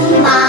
忙